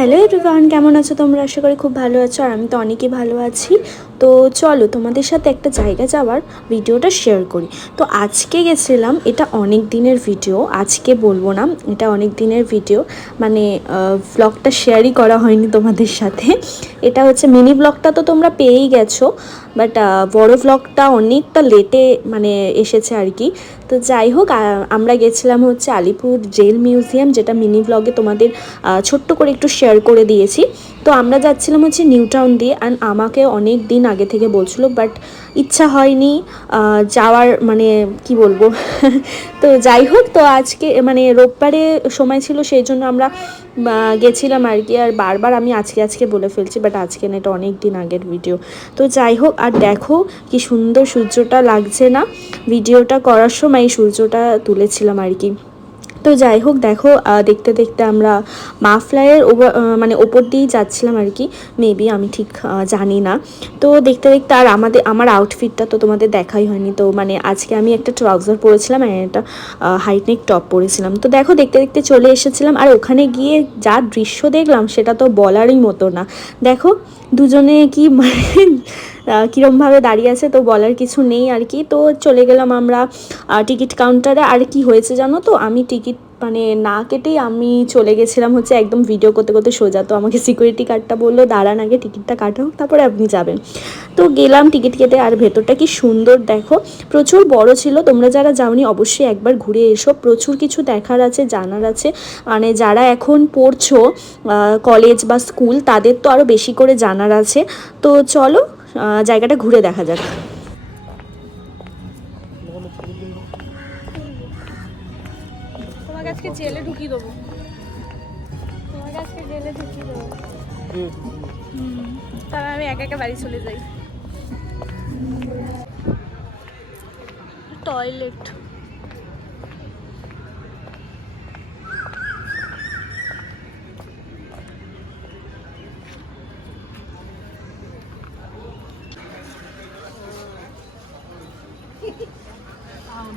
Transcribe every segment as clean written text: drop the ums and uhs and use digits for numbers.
Hello everyone, কেমন আছো তোমরা? আশা করি খুব ভালো আছো, আর আমি তো অনেকই ভালো আছি। তো চলো তোমাদের সাথে একটা জায়গা যাওয়ার ভিডিওটা শেয়ার করি। তো আজকে গেছিলাম, এটা অনেক দিনের ভিডিও, আজকে বলবো না, এটা অনেক দিনের ভিডিও। মানে ভ্লগটা শেয়ারই করা হয়নি তোমাদের সাথে। এটা হচ্ছে মিনি ভ্লগটা তো তোমরা পেয়েই গেছো, বাট বড় ভ্লগটা অনেকটা লেটে মানে এসেছে আর কি। তো যাই হোক, আমরা গেছিলাম হচ্ছে আলিপুর জেল মিউজিয়াম, যেটা মিনি ভ্লগে তোমাদের ছোট্ট করে একটু শেয়ার করে দিয়েছি। তো আমরা যাচ্ছিলাম হচ্ছে নিউ টাউন দিয়ে, অ্যান্ড আমাকে অনেক দিন আগে থেকে বলছিল, বাট ইচ্ছা হয়নি যাওয়ার, মানে কি বলবো। তো যাই হোক, তো আজকে মানে রোববারে সময় ছিল, সেই জন্য আমরা গেছিলাম আর কি। আর বারবার আমি আজকে আজকে বলে ফেলছি, বাট আজকে না, এটা অনেক দিন আগের ভিডিও। তো যাই হোক, আর দেখো কি সুন্দর সূর্যটা লাগছে না, ভিডিওটা করার সময় সূর্যটা তুলেছিলাম আর কি। তো যাই হোক, দেখো দেখতে দেখতে আমরা মাফলাইয়ের মানে ওপর দিয়েই যাচ্ছিলাম আর কি, মেবি, আমি ঠিক জানি না। তো দেখতে দেখতে, আর আমার আউটফিটটা তো তোমাদের দেখাই হয়নি। তো মানে আজকে আমি একটা ট্রাউজার পরেছিলাম আর একটা হাইটনেক টপ পরেছিলাম। তো দেখো দেখতে দেখতে চলে এসেছিলাম, আর ওখানে গিয়ে যা দৃশ্য দেখলাম সেটা তো বলারই মতো না। দেখো দুজনে কি মানে কীরমভাবে দাঁড়িয়ে আছে, তো বলার কিছু নেই আর কি। তো চলে গেলাম আমরা টিকিট কাউন্টারে। আর কি হয়েছে জানো তো, আমি টিকিট মানে না কেটেই আমি চলে গেছিলাম হচ্ছে একদম ভিডিও করতে করতে সোজা। তো আমাকে সিকিউরিটি গার্ডটা বললো, দাঁড়ান আগে টিকিটটা কাটা হোক, তারপরে আপনি যাবেন। তো গেলাম টিকিট কেটে, আর ভেতরটা কি সুন্দর দেখো, প্রচুর বড় ছিল। তোমরা যারা যাওনি অবশ্যই একবার ঘুরে এসো, প্রচুর কিছু দেখার আছে, জানার আছে। মানে যারা এখন পড়ছো কলেজ বা স্কুল, তাদের তো আরও বেশি করে জানার আছে। তো চলো জায়গাটা ঘুরে দেখা যাক। তোমাকে আজকে জেলে ঢুকিয়ে দেবো, তোমাকে আজকে জেলে ঢুকিয়ে দেবো। তাহলে আমি একা একা বাড়ি চলে যাই। টয়লেট,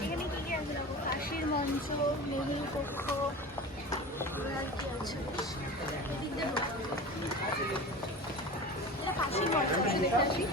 এখানে কি কি আছে দেখো, কাশির মঞ্চ, নেহেরু কক্ষ, আর কি আছে, এদিক দিয়ে ঢোকা। এটা কাশির মঞ্চ, দেখতে আসি।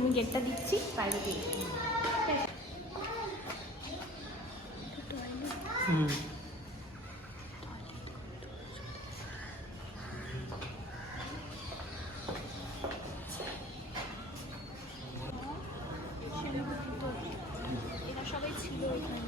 আমি গেটটা দিচ্ছি বাইরে দিয়ে। এরা সবাই ছিল এখানে।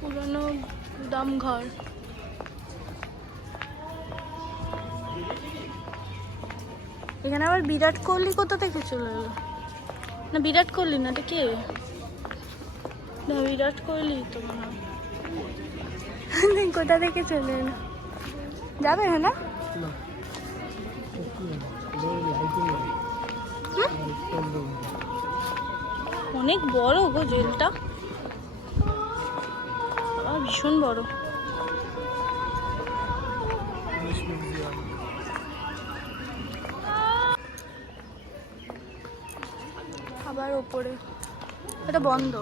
পুরনো গুদাম ঘর। এখানে আবার বিরাট কোহলি কোথা থেকে চলে এলো? না বিরাট কোহলি না, এটা কে? না বিরাট কোহলি তো মনে হয়। কোথা থেকে চলে এলো? যাবে হ্যাঁ না? অনেক বড় গো জেলটা, ভীষণ বড়। আবার ওপরে এটা বন্ধ।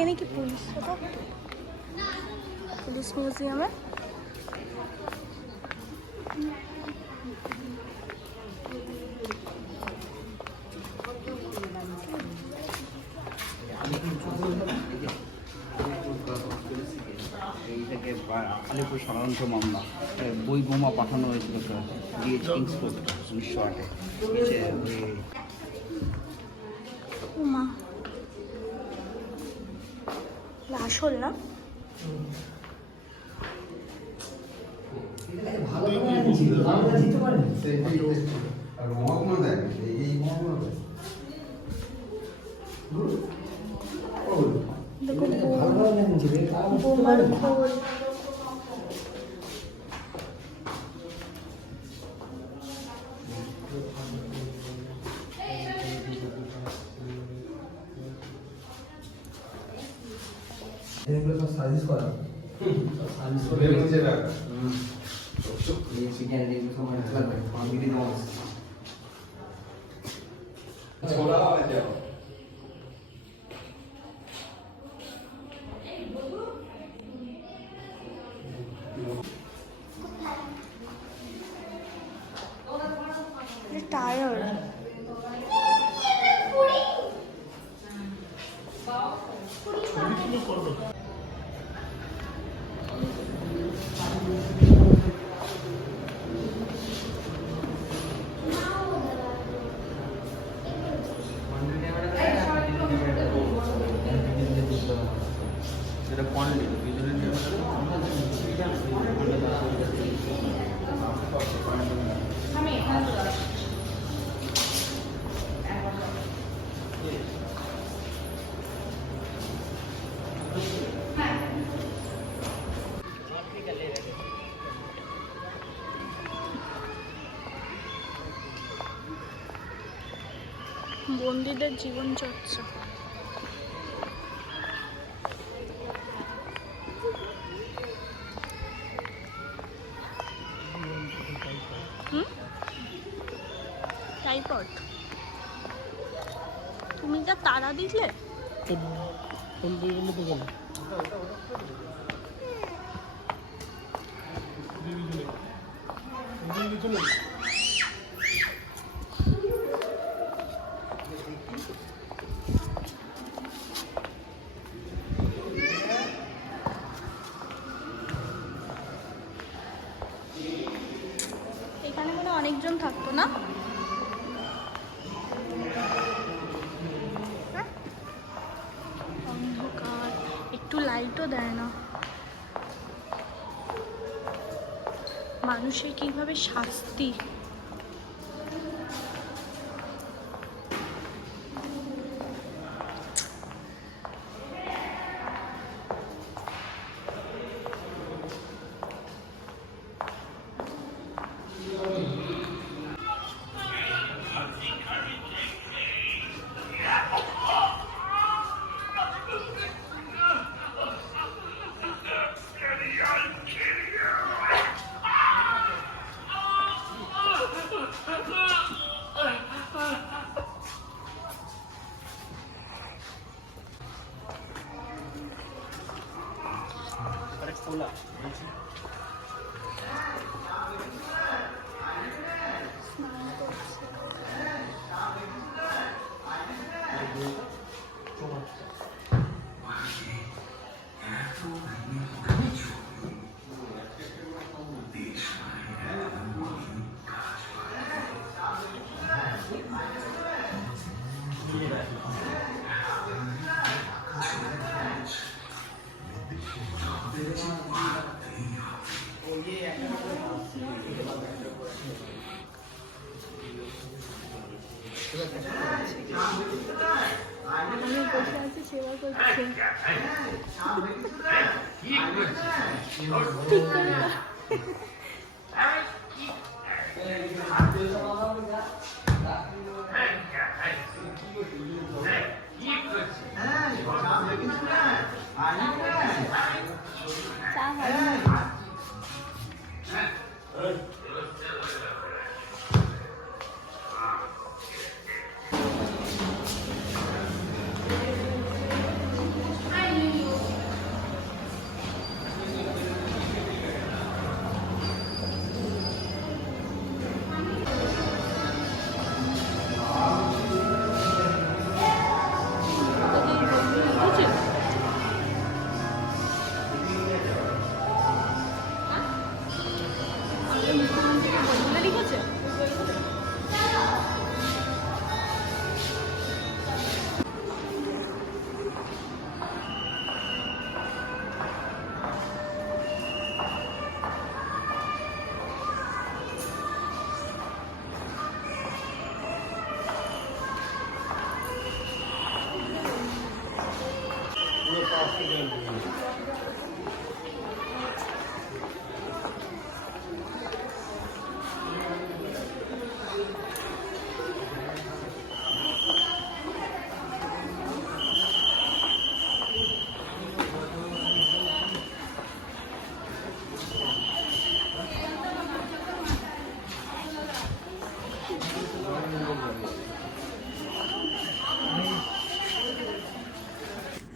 এনে কি পুলিশ, পুলিশ মিউজিয়ামে আলিপুর ষড়যন্ত্র মামলা, বই বোমা পাঠানো হয়েছিল ডিএচ কিংসফোর্ড 1908-এ। মা আসল না? দেখো বোমার খোল। সার্ভিস করা সার্ভিস করে হচ্ছে না এই সিগন্যাল দিয়ে সময় লাগবে কমিটি দাও ছোড়া হবে যাও টায়ার সেটা পয়েন্ট বন্দীদের জীবনচর্চা। ট্রাইপড তুমি যা তারা দিলে এখানে মনে হয় অনেকজন থাকতো না? অন্ধকার, একটু লাইটও দেয় না। মানুষের কিভাবে শাস্তি। আমি বসে আছি, সেবা করছে। ঠিক করে দাও। চা ভালো না?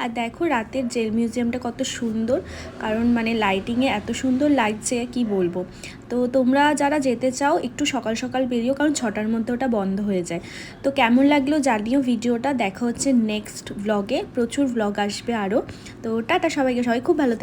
আর দেখো রাতের জেল মিউজিয়ামটা কত সুন্দর, কারণ মানে লাইটিংয়ে এত সুন্দর লাগছে কি বলবো। তো তোমরা যারা যেতে চাও একটু সকাল সকাল বেরিও, কারণ 6টার মধ্যে ওটা বন্ধ হয়ে যায়। তো কেমন লাগলো জানিও ভিডিওটা। দেখা হচ্ছে নেক্সট ব্লগে, প্রচুর ব্লগ আসবে আরও। তো টাটা সবাইকে, সবাই খুব ভালো থেকো।